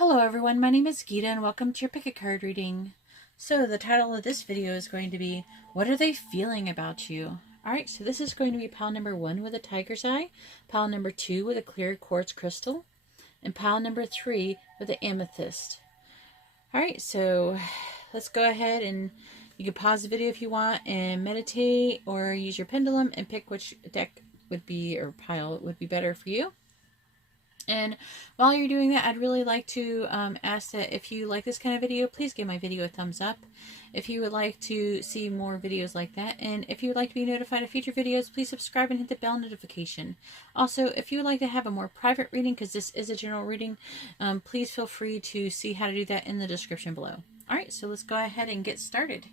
Hello everyone, my name is Geeta and welcome to your pick a card reading. So the title of this video is going to be, what are they feeling about you? Alright, so this is going to be pile number 1 with a tiger's eye, pile number 2 with a clear quartz crystal, and pile number 3 with the amethyst. Alright, so let's go ahead and you can pause the video if you want and meditate or use your pendulum and pick which deck would be, or pile would be better for you. And while you're doing that, I'd really like to ask that if you like this kind of video, please give my video a thumbs up. If you would like to see more videos like that, and if you would like to be notified of future videos, please subscribe and hit the bell notification. Also, if you would like to have a more private reading, because this is a general reading, please feel free to see how to do that in the description below. Alright, so let's go ahead and get started.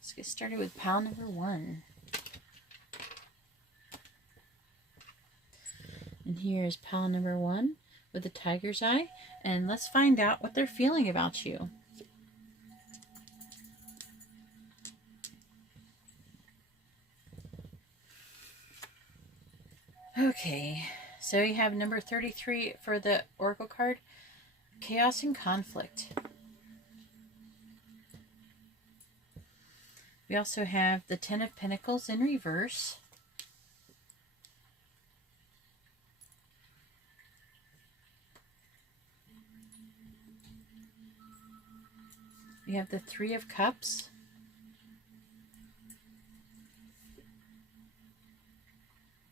Let's get started with pile number 1. And here is pile number 1 with the tiger's eye. And let's find out what they're feeling about you. Okay, so you have number 33 for the Oracle card, Chaos and Conflict. We also have the Ten of Pentacles in reverse. We have the Three of Cups,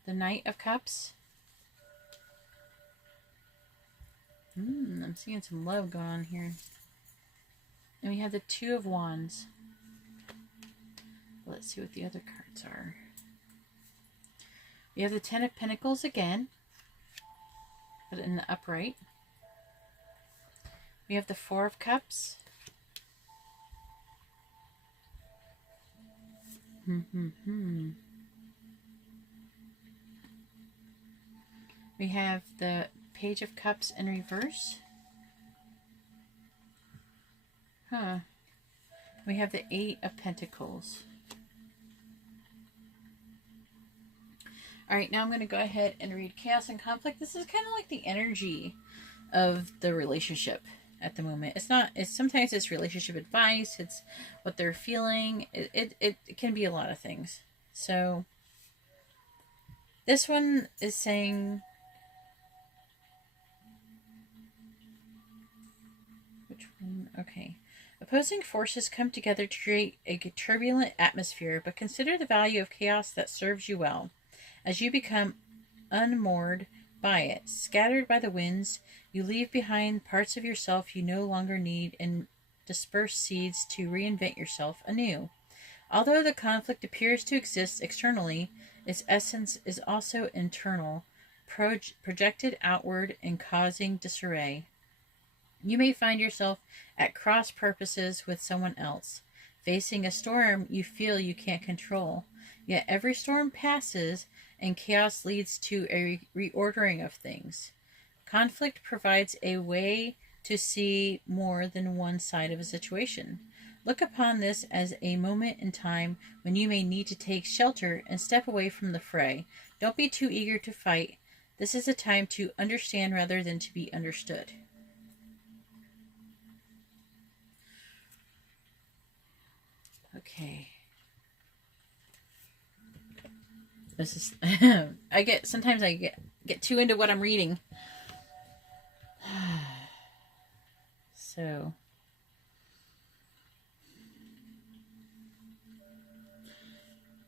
the Knight of Cups. I'm seeing some love going on here. And we have the Two of Wands. Let's see what the other cards are. We have the Ten of Pentacles again, but in the upright. We have the Four of Cups. We have the Page of Cups in reverse. We have the Eight of Pentacles. Alright, now I'm going to go ahead and read Chaos and Conflict. This is kind of like the energy of the relationship at the moment. Sometimes it's relationship advice, it's what they're feeling. It can be a lot of things. So this one is saying, which one? Okay. Opposing forces come together to create a turbulent atmosphere, but consider the value of chaos that serves you well. As you become unmoored by it, scattered by the winds, you leave behind parts of yourself you no longer need and disperse seeds to reinvent yourself anew. Although the conflict appears to exist externally, its essence is also internal, projected outward and causing disarray. You may find yourself at cross purposes with someone else, facing a storm you feel you can't control. Yet every storm passes, and chaos leads to a reordering of things. Conflict provides a way to see more than one side of a situation. Look upon this as a moment in time when you may need to take shelter and step away from the fray. Don't be too eager to fight. This is a time to understand rather than to be understood. Okay. This is sometimes I get too into what I'm reading. So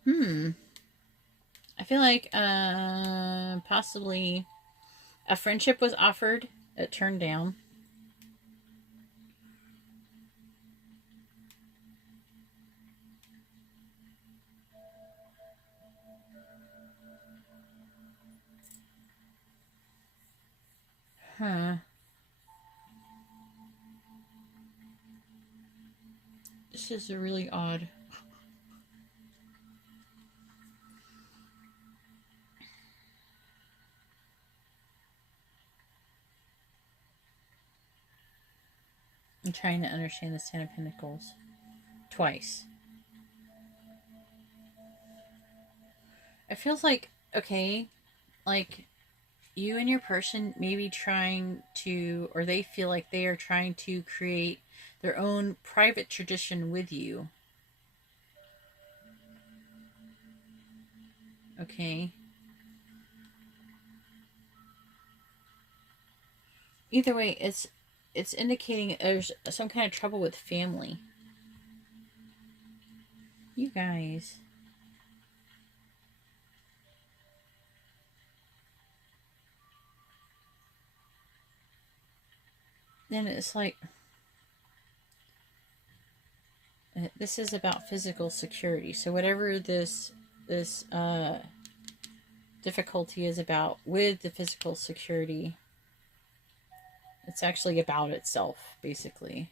I feel like possibly a friendship was offered, it turned down. This is a really odd. I'm trying to understand the Ten of Pentacles twice. It feels like, okay, like you and your person may be trying to, or they feel like they are trying to create their own private tradition with you. Okay. Either way, it's indicating there's some kind of trouble with family. You guys. Then it's like, this is about physical security. So whatever this difficulty is about with the physical security, it's actually about itself, basically.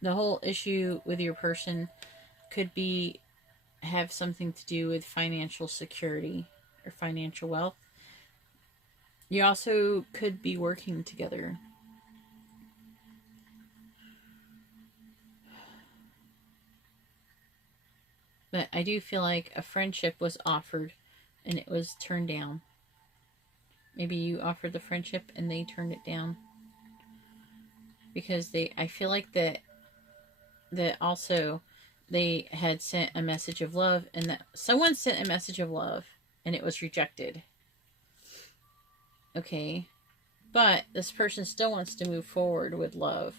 The whole issue with your person could have something to do with financial security or financial wealth. You also could be working together. But I do feel like a friendship was offered and it was turned down. Maybe you offered the friendship and they turned it down. Because I feel like that also they had sent a message of love, and that someone sent a message of love and it was rejected. Okay. But this person still wants to move forward with love.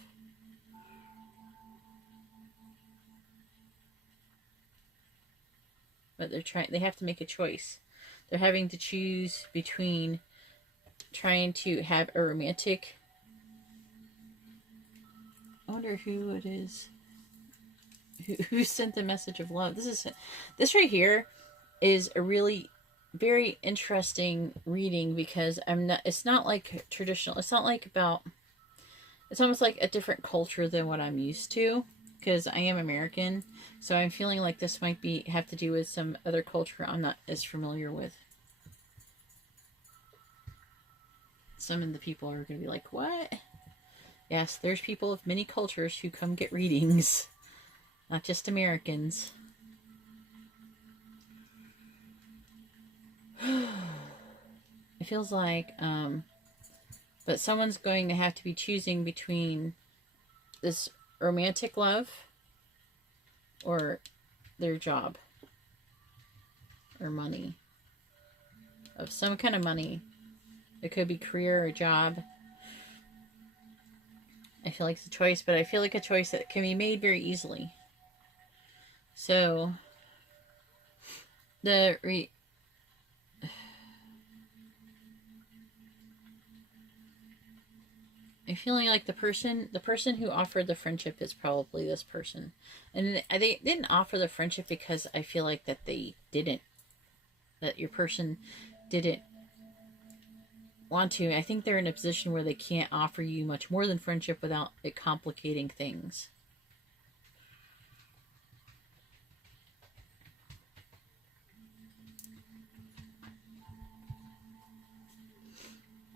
But they have to make a choice. They're having to choose between trying to have a romantic. I wonder who it is. Who sent the message of love? This right here is a really very interesting reading, because it's not like traditional. It's not like it's almost like a different culture than what I'm used to, because I am American. So I'm feeling like this might have to do with some other culture I'm not as familiar with. Some of the people are going to be like, what? Yes, there's people of many cultures who come get readings. Not just Americans. It feels like, but someone's going to have to be choosing between this romantic love or their job or money. Of some kind of money. It could be career or job. I feel like it's a choice, but I feel like a choice that can be made very easily. So, I'm feeling like the person who offered the friendship is probably this person. And they didn't offer the friendship because I feel like that your person didn't want to. I think they're in a position where they can't offer you much more than friendship without it complicating things.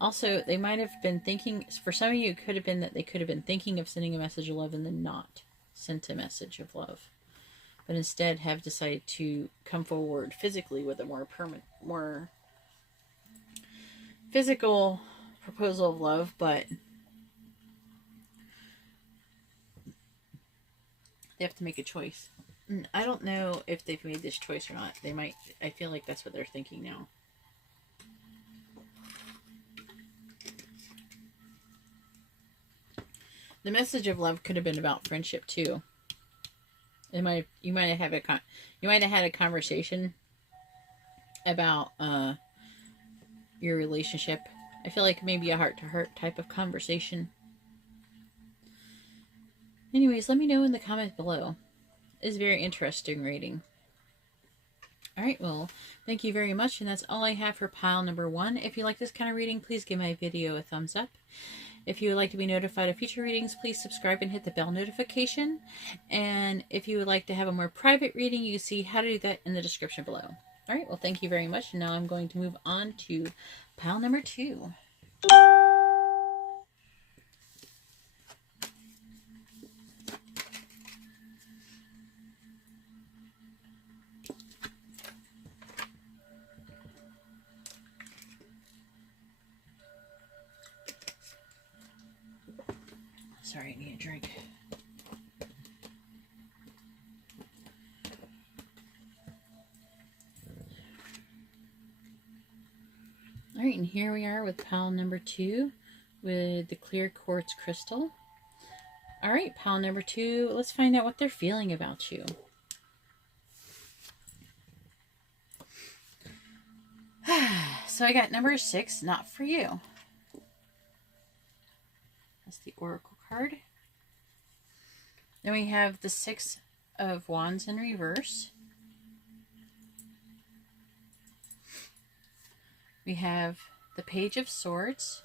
Also, they might have been thinking, for some of you, it could have been that they could have been thinking of sending a message of love and then not sent a message of love. But instead have decided to come forward physically with a more physical proposal of love, but they have to make a choice. I don't know if they've made this choice or not. They might. I feel like that's what they're thinking now. The message of love could have been about friendship too. You might have had a conversation about your relationship. I feel like maybe a heart-to-heart type of conversation. Anyways, let me know in the comments below. It's a very interesting reading. Alright, well, thank you very much, and that's all I have for pile number 1. If you like this kind of reading, please give my video a thumbs up. If you would like to be notified of future readings, please subscribe and hit the bell notification. And if you would like to have a more private reading, you can see how to do that in the description below. Alright, well, thank you very much, and now I'm going to move on to pile number 2. Sorry, I need a drink. Alright, and here we are with pile number 2 with the clear quartz crystal. Alright, pile number 2, let's find out what they're feeling about you. So I got number 6, not for you. That's the Oracle card. Then we have the 6 of Wands in reverse. We have the Page of Swords.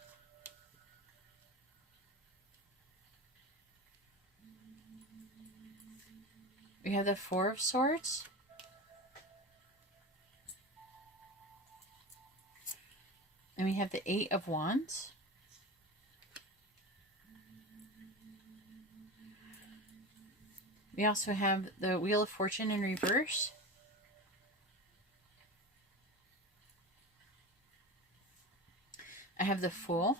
We have the 4 of Swords. And we have the 8 of Wands. We also have the Wheel of Fortune in reverse. I have the Fool.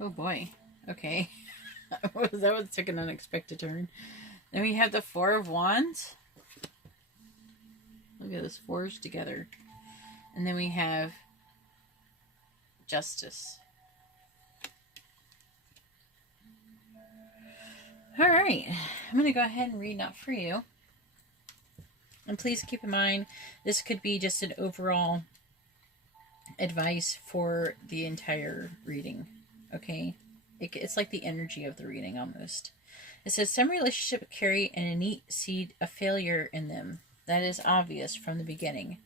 Oh boy. Okay. That took an unexpected turn. Then we have the 4 of Wands. Look at those 4s together. And then we have Justice. Alright, I'm going to go ahead and read Not For You. And please keep in mind, this could be just an overall advice for the entire reading. Okay? It's like the energy of the reading almost. It says, some relationships carry an innate seed of failure in them. That is obvious from the beginning.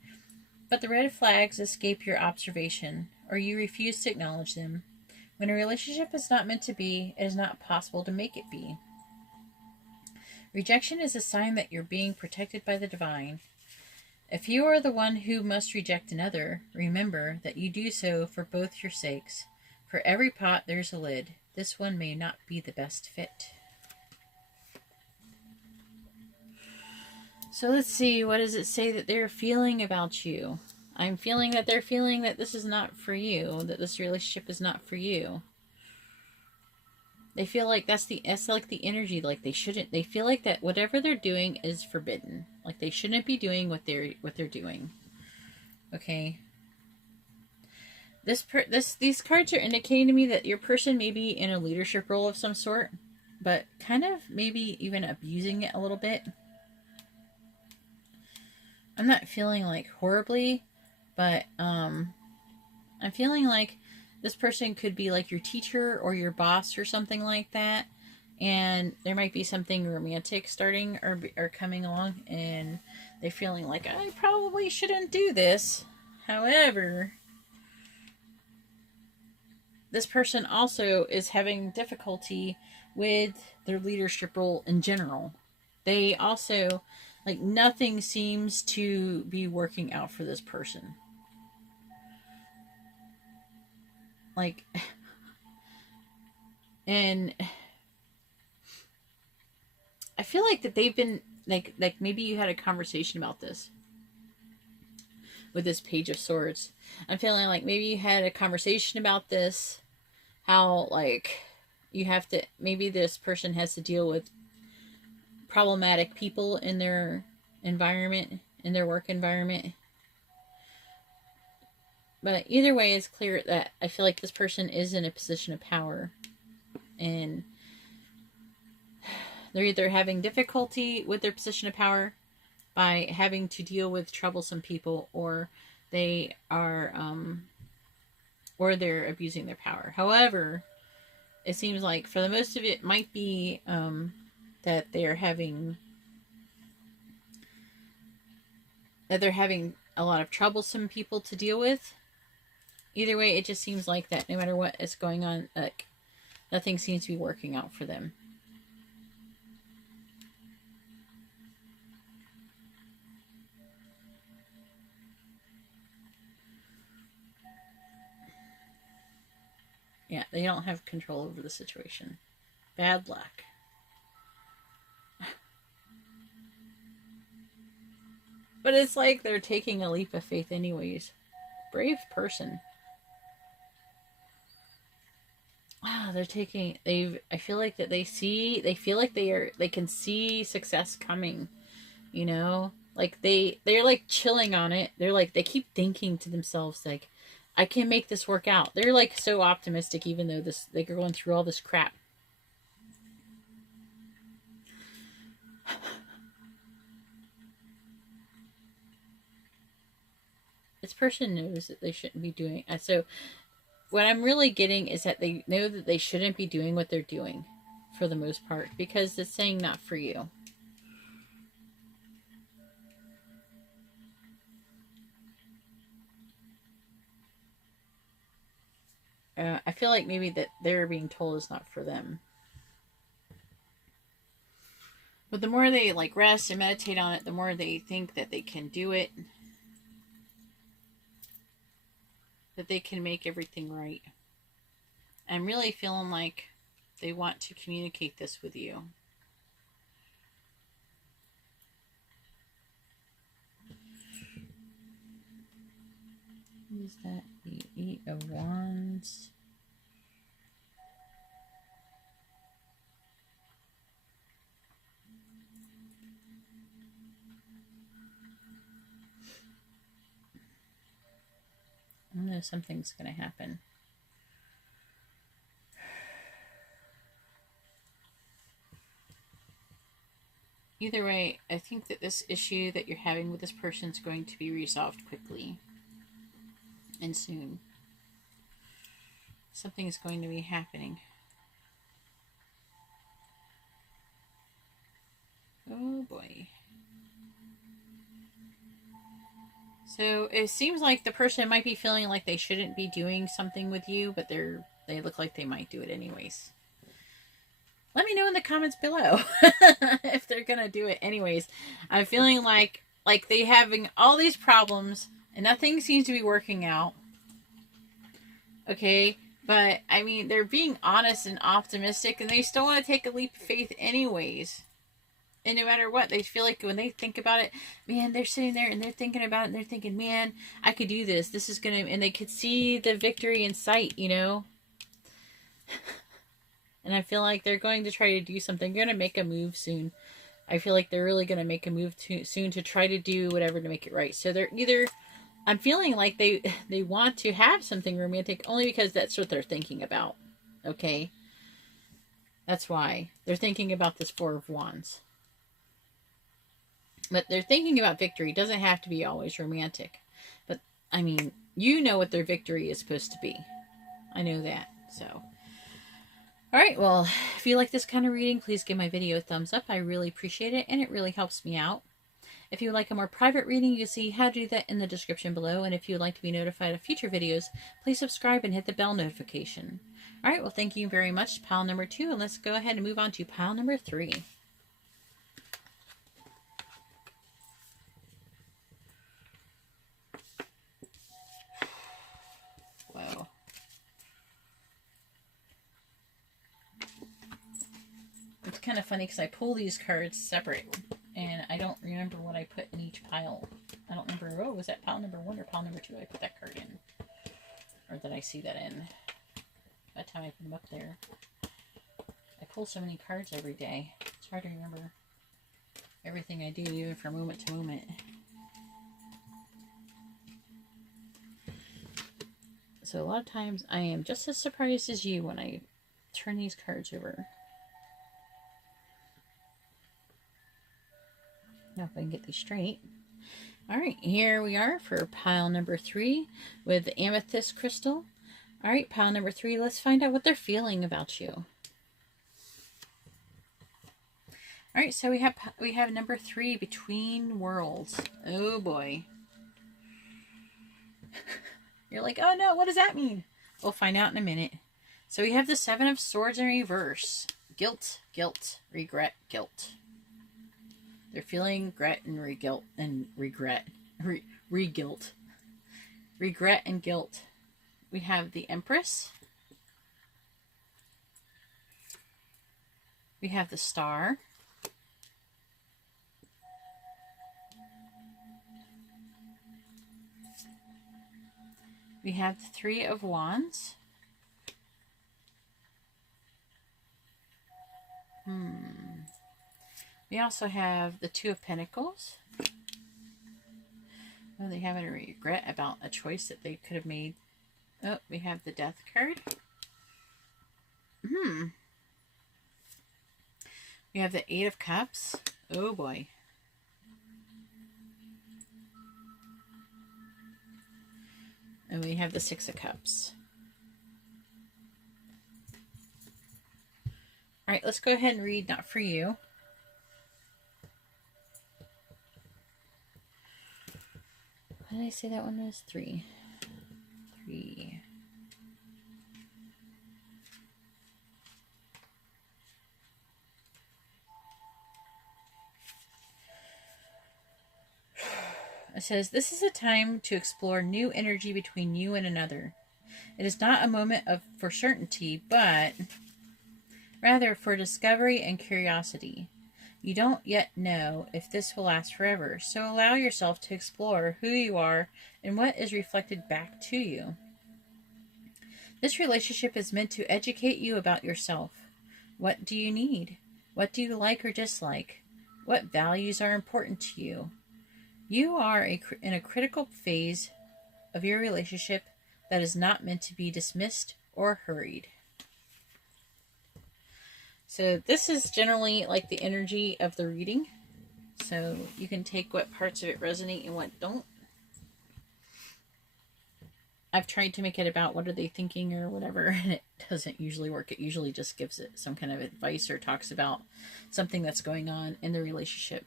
But the red flags escape your observation, or you refuse to acknowledge them. When a relationship is not meant to be, it is not possible to make it be. Rejection is a sign that you're being protected by the divine. If you are the one who must reject another, remember that you do so for both your sakes. For every pot there's a lid. This one may not be the best fit. So let's see, what does it say that they're feeling about you? I'm feeling that they're feeling that this is not for you, that this relationship is not for you. They feel like that's like the energy, like they feel like that whatever they're doing is forbidden. Like they shouldn't be doing what they're doing. Okay. These cards are indicating to me that your person may be in a leadership role of some sort, but kind of maybe even abusing it a little bit. I'm not feeling like horribly, but I'm feeling like this person could be like your teacher or your boss or something like that, and there might be something romantic starting or coming along, and they're feeling like, I probably shouldn't do this. However, this person also is having difficulty with their leadership role in general. They also, like, nothing seems to be working out for this person. Like, and I feel like that they've been, like maybe you had a conversation about this with this Page of Swords. I'm feeling like maybe you had a conversation about this, how, like, you have to, maybe this person has to deal with problematic people in their environment, in their work environment. But either way, it's clear that I feel like this person is in a position of power, and they're either having difficulty with their position of power by having to deal with troublesome people, or they are, or they're abusing their power. However, it seems like for the most of it might be that they're having a lot of troublesome people to deal with. Either way, it just seems like that no matter what is going on, like, nothing seems to be working out for them. Yeah, they don't have control over the situation. Bad luck. But it's like they're taking a leap of faith anyways. Brave person. they're taking, I feel like that they feel like they can see success coming, you know? Like they're like chilling on it. They're like, they keep thinking to themselves, like, I can make this work out. They're like so optimistic, even though they're going through all this crap. This person knows that they shouldn't be doing. So what I'm really getting is that they know that they shouldn't be doing what they're doing for the most part, because it's saying not for you. I feel like maybe that they're being told is not for them. But the more they like rest and meditate on it, the more they think that they can do it. That they can make everything right. I'm really feeling like they want to communicate this with you. What is that? The Eight of Wands. I know something's going to happen. Either way, I think that this issue that you're having with this person is going to be resolved quickly and soon. Something is going to be happening. Oh boy. So it seems like the person might be feeling like they shouldn't be doing something with you, but they look like they might do it anyways. Let me know in the comments below if they're gonna do it anyways. I'm feeling like they having all these problems and nothing seems to be working out. Okay, but I mean, they're being honest and optimistic, and they still want to take a leap of faith anyways. And no matter what, they feel like when they think about it, man, they're sitting there and they're thinking about it and they're thinking, man, I could do this. This is going to, and they could see the victory in sight, you know? And I feel like they're going to try to do something. They're going to make a move soon. I feel like they're really going to make a move soon to try to do whatever to make it right. So they're either, I'm feeling like they want to have something romantic only because that's what they're thinking about. Okay? That's why. They're thinking about this Four of Wands. But they're thinking about victory. It doesn't have to be always romantic. But, I mean, you know what their victory is supposed to be. I know that. So, alright, well, if you like this kind of reading, please give my video a thumbs up. I really appreciate it, and it really helps me out. If you would like a more private reading, you'll see how to do that in the description below. And if you would like to be notified of future videos, please subscribe and hit the bell notification. Alright, well, thank you very much. Pile number 2, and let's go ahead and move on to pile number 3. Whoa. It's kind of funny because I pull these cards separate and I don't remember what I put in each pile. I don't remember, oh, was that pile number 1 or pile number 2 I put that card in? Or did I see that in? By the time I put them up there. I pull so many cards every day. It's hard to remember everything I do, even from moment to moment. So a lot of times I am just as surprised as you when I turn these cards over. Now if I can get these straight. Alright, here we are for pile number 3 with the Amethyst crystal. Alright, pile number 3, let's find out what they're feeling about you. Alright, so we have number 3, Between Worlds. Oh boy. You're like, oh no, what does that mean? We'll find out in a minute. So we have the 7 of Swords in reverse. Guilt, guilt, regret, guilt. They're feeling regret and re-guilt and regret. Re-guilt. Regret and guilt. We have the Empress. We have the Star. We have the 3 of Wands. We also have the Two of Pentacles. Well, they having a regret about a choice that they could have made. Oh, we have the Death card. We have the Eight of Cups. Oh boy. And we have the Six of Cups. All right, let's go ahead and read Not For You. What did I say that one was? 3. 3. It says, this is a time to explore new energy between you and another. It is not a moment for certainty, but rather for discovery and curiosity. You don't yet know if this will last forever, so allow yourself to explore who you are and what is reflected back to you. This relationship is meant to educate you about yourself. What do you need? What do you like or dislike? What values are important to you? You are in a critical phase of your relationship that is not meant to be dismissed or hurried. So this is generally like the energy of the reading. So you can take what parts of it resonate and what don't. I've tried to make it about what are they thinking or whatever, and it doesn't usually work. It usually just gives it some kind of advice or talks about something that's going on in the relationship.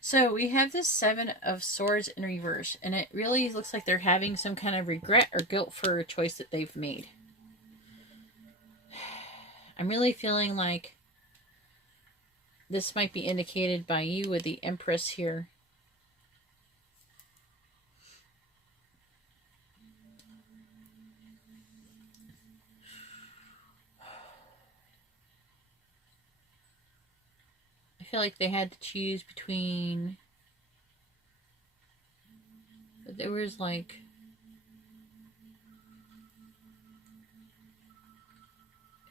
So we have this Seven of Swords in reverse, and it really looks like they're having some kind of regret or guilt for a choice that they've made. I'm really feeling like this might be indicated by you with the Empress here. I feel like they had to choose between... But there was like...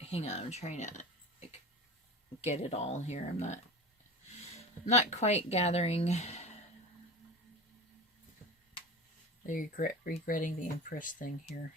Hang on, I'm trying to like, get it all here. I'm not quite gathering. They're regretting the Empress thing here.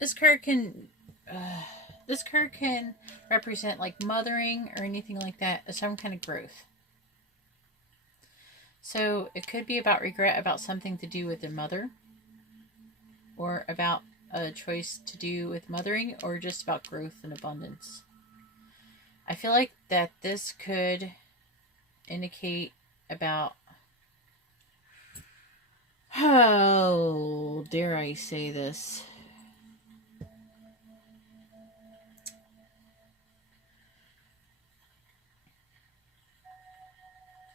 This card can represent like mothering or anything like that, some kind of growth. So it could be about regret about something to do with the mother, or about a choice to do with mothering, or just about growth and abundance. I feel like that this could indicate about, how dare I say this?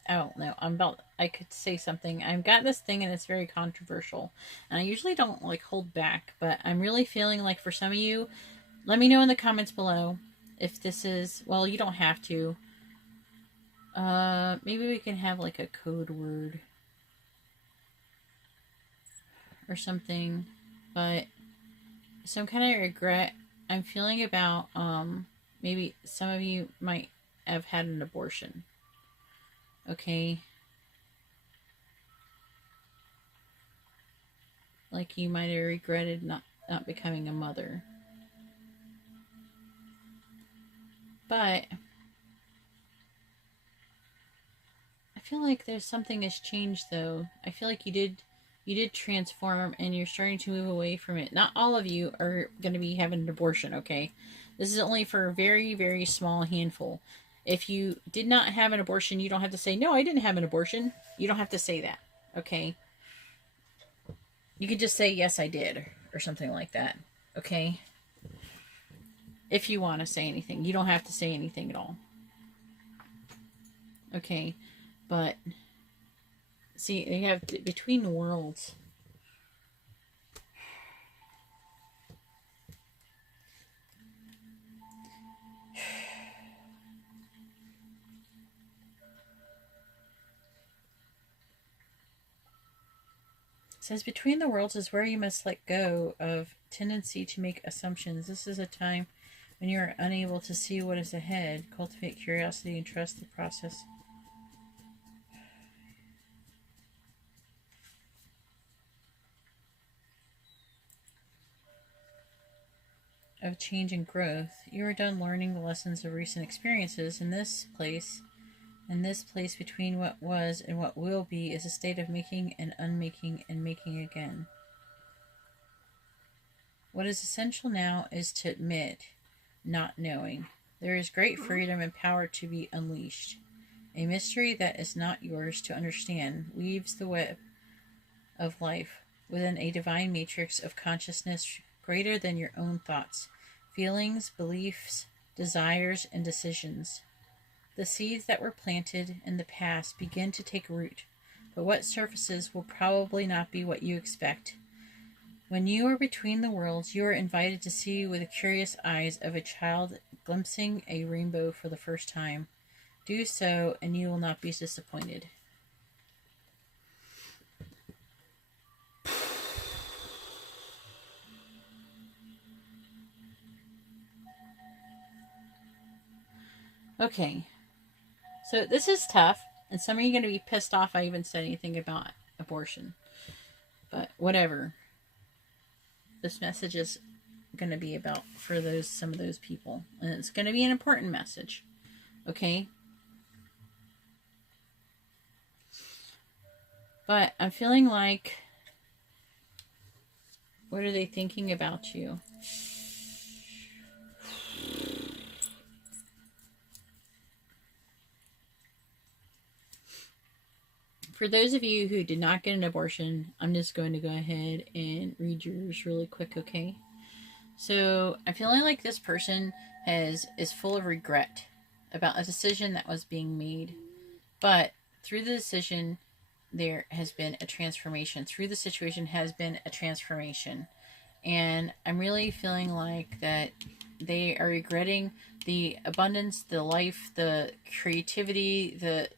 I don't know. I could say something. I've got this thing and it's very controversial. And I usually don't like hold back, but I'm really feeling like for some of you, let me know in the comments below if this is, well, you don't have to. Maybe we can have like a code word or something, but some kind of regret I'm feeling about, maybe some of you might have had an abortion. Okay. Like you might have regretted not becoming a mother. But I feel like there's something has changed though. I feel like you did transform and you're starting to move away from it. Not all of you are going to be having an abortion, okay? This is only for a very, very small handful. If you did not have an abortion, you don't have to say, no, I didn't have an abortion. You don't have to say that, okay? You could just say, yes, I did, or something like that, okay? If you want to say anything. You don't have to say anything at all. Okay, but see, they have between worlds. It says between the worlds is where you must let go of tendency to make assumptions. This is a time when you are unable to see what is ahead. Cultivate curiosity and trust the process. Of change and growth. You are done learning the lessons of recent experiences. In this place between what was and what will be is a state of making and unmaking and making again. What is essential now is to admit not knowing. There is great freedom and power to be unleashed. A mystery that is not yours to understand weaves the web of life within a divine matrix of consciousness greater than your own thoughts, feelings, beliefs, desires, and decisions. The seeds that were planted in the past begin to take root, but what surfaces will probably not be what you expect. When you are between the worlds, you are invited to see with the curious eyes of a child glimpsing a rainbow for the first time. Do so, and you will not be disappointed. Okay, so this is tough, and some of you are going to be pissed off I even said anything about abortion. But whatever. This message is going to be about for some of those people, and it's going to be an important message. Okay? But I'm feeling like, what are they thinking about you? For those of you who did not get an abortion, I'm just going to go ahead and read yours really quick, okay? So I'm feeling like this person is full of regret about a decision that was being made. But through the decision, there has been a transformation. Through the situation has been a transformation. And I'm really feeling like that they are regretting the abundance, the life, the creativity, the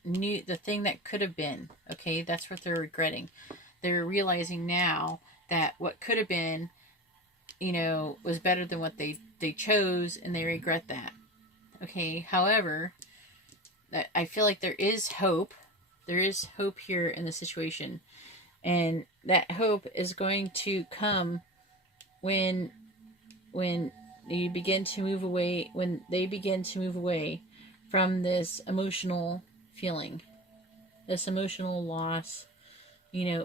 thing that could have been. Okay, that's what they're regretting. They're realizing now that what could have been, was better than what they chose, and they regret that. Okay, however, I feel like there is hope. There is hope here in the situation. And that hope is going to come when you begin to move away, when they begin to move away from this emotional feeling, this emotional loss,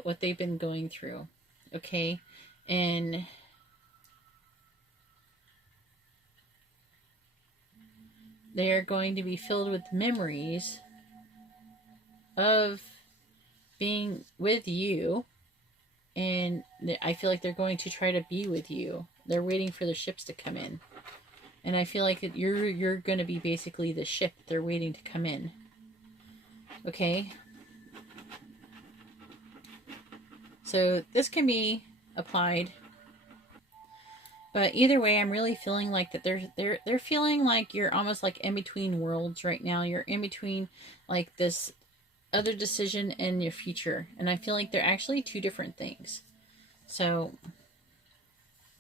what they've been going through. Okay? And they are going to be filled with memories of being with you, and I feel like they're going to try to be with you. They're waiting for the ships to come in, and I feel like you're going to be basically the ship they're waiting to come in. Okay, so this can be applied, but either way, I'm really feeling like that they're feeling like you're almost like in between worlds right now. You're in between like this other decision and your future, and I feel like they're actually two different things. So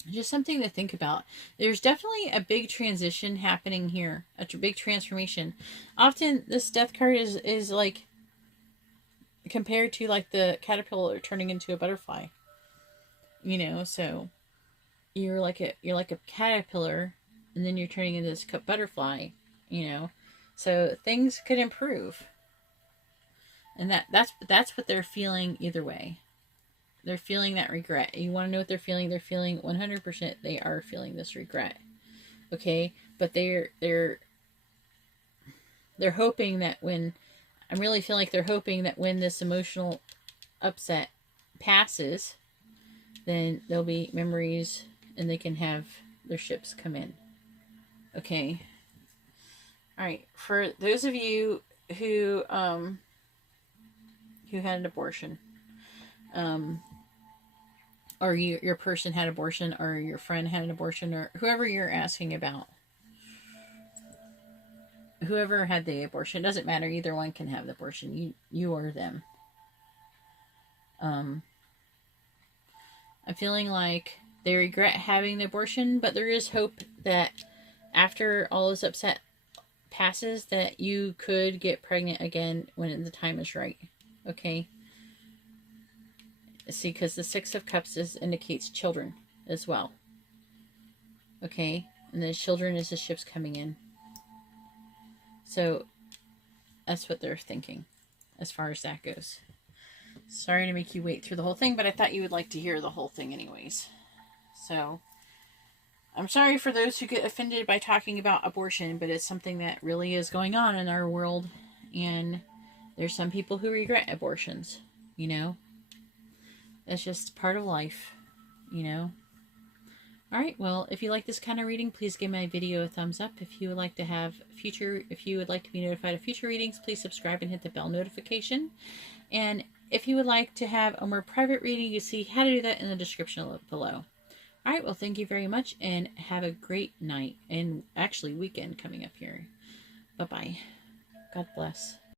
just something to think about. There's definitely a big transition happening here, a big transformation. Often this death card is like compared to like the caterpillar turning into a butterfly. So you're like a caterpillar, and then you're turning into this butterfly. So things could improve. And that's what they're feeling either way. They're feeling that regret. You want to know what they're feeling? They're feeling 100% they are feeling this regret. Okay? But they're hoping that when, I'm really feeling like they're hoping that when this emotional upset passes, then there'll be memories and they can have their ships come in. Okay? Alright, for those of you who had an abortion, or your person had abortion, or your friend had an abortion, or whoever you're asking about, whoever had the abortion, it doesn't matter. Either one can have the abortion. You or them. I'm feeling like they regret having the abortion, but there is hope that after all this upset passes, that you could get pregnant again when the time is right. Okay. See, because the Six of Cups indicates children as well. Okay. And the children is the ships coming in. So that's what they're thinking as far as that goes. Sorry to make you wait through the whole thing, but I thought you would like to hear the whole thing anyways. So I'm sorry for those who get offended by talking about abortion, but it's something that really is going on in our world. And there's some people who regret abortions, you know. It's just part of life, you know. Alright, well, if you like this kind of reading, please give my video a thumbs up. If you would like to be notified of future readings, please subscribe and hit the bell notification. And if you would like to have a more private reading, you see how to do that in the description below. Alright, well, thank you very much, and have a great night, and actually weekend coming up here. Bye-bye. God bless.